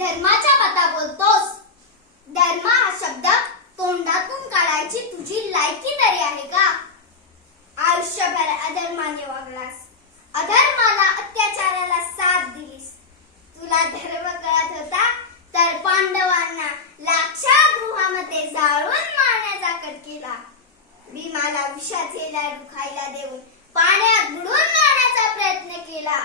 धर्माच्या मता बोलतोस. धर्म हा शब्द तोंडातून काढायची तुझी लायकी तरी आहे का? आयुष्यभर अधर्माने वागलास, अधर्माला अत्याचाराला साथ दिलीस. तुला धर्म कळत होता तर पांडवांना लाक्षागृहामध्ये जाळून मारण्याचा कट केला. भीमाला विषाचे लाडू खायला देऊन पाण्यात बुडून मारण्याचा प्रयत्न केला.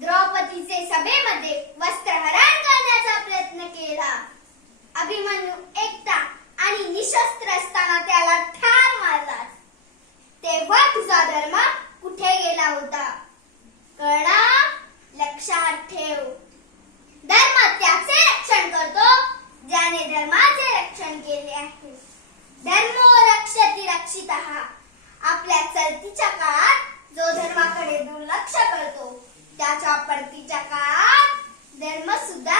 द्रौपदीचे सभेमध्ये वस्त्रहरण करण्याचा प्रयत्न केला. अभिमन्यू एकटा आणि निशस्त्र असताना त्याला ठार मारला. तेव्हा तुझा धर्म कुठे गेला होता? कळलं? लक्षात ठेव. धर्म त्याचे रक्षण करतो ज्याने धर्माचे रक्षण केले आहे. धर्मो रक्षति रक्षितः. आपल्या चलतीच्या काळात जो धर्माकडे दुर्लक्ष करतो त्याच्या परतीच्या काळात धर्म सुद्धा